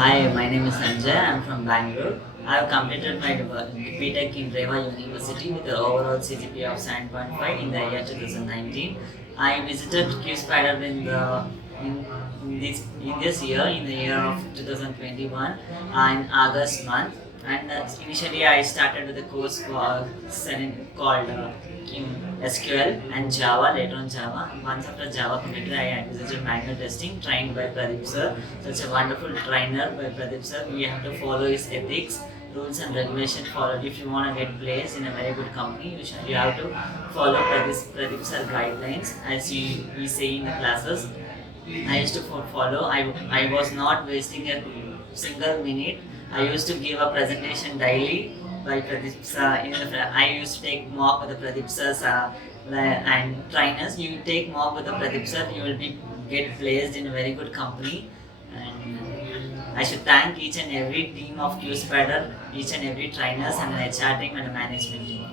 Hi, my name is Sanjay. I'm from Bangalore. I have completed my BTech in Reva University with an overall CGPA of 7.5 in the year 2019. I visited Qspider in, in this year, in the year of 2021, in August month. And initially, I started with a course called SQL and Java, later on Java. Once after Java completed, I visited manual testing trained by Pradeep sir. Such a wonderful trainer by Pradeep sir. We have to follow his ethics, rules and regulation followed. If you want to get placed in a very good company, you have to follow Pradeep sir guidelines as we say in the classes. I used to follow. I was not wasting a single minute. I used to give a presentation daily by Pradeep sir. I used to take mock with the Pradeep sir and trainers. You take mock with the Pradeep sir, you will be get placed in a very good company. And I should thank each and every team of Qspider, each and every trainers and the HR team and the management team.